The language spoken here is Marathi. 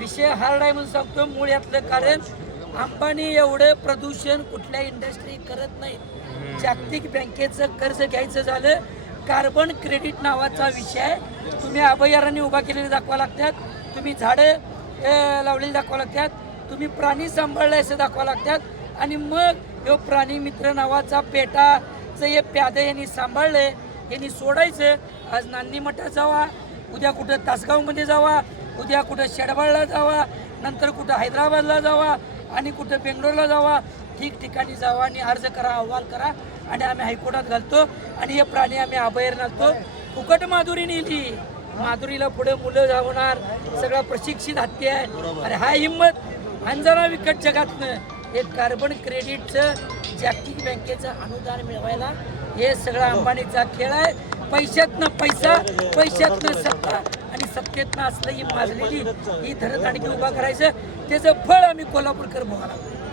विषय हार्ड आहे म्हणून सांगतो. मूळ यातलं कारण अंबानी एवढं प्रदूषण कुठल्या इंडस्ट्री करत नाही. जागतिक बँकेचं कर्ज घ्यायचं झालं, कार्बन क्रेडिट नावाचा विषय तुम्ही अभयारण्य उभा केलेले दाखवा लागतात, तुम्ही झाडं लावलेली दाखवा लागतात, तुम्ही प्राणी सांभाळले असं दाखवा लागतात, आणि मग हे प्राणी मित्र नावाचा पेटाचं हे प्यादे यांनी सांभाळले, यांनी सोडायचं. आज नांदी मठात जावा, उद्या कुठं तासगावमध्ये जावा, उद्या कुठं शेडबाळला जावा, नंतर कुठं हैदराबादला जावा, आणि कुठं बेंगलोरला जावा, ठिकठिकाणी जावा आणि अर्ज करा, अहवाल करा, आणि आम्ही हायकोर्टात घालतो. आणि हे प्राणी आम्ही अभयारण्य घालतो. फुकट माधुरी नेली, माधुरीला पुढे मुलं जावणार, सगळं प्रशिक्षित हत्ती आहे. अरे हा हिंमत अंजरा विकट जगातनं हे कार्बन क्रेडिटचं जागतिक बँकेचं अनुदान मिळवायला हे सगळं अंबानीचा खेळ आहे. पैशातनं पैसा, पैशातनं सत्ता, आणि सत्तेतनं असलं ही माजलेली ही धरत आणखी उभा करायचं. त्याचं फळ आम्ही कोल्हापूरकर भोगायला.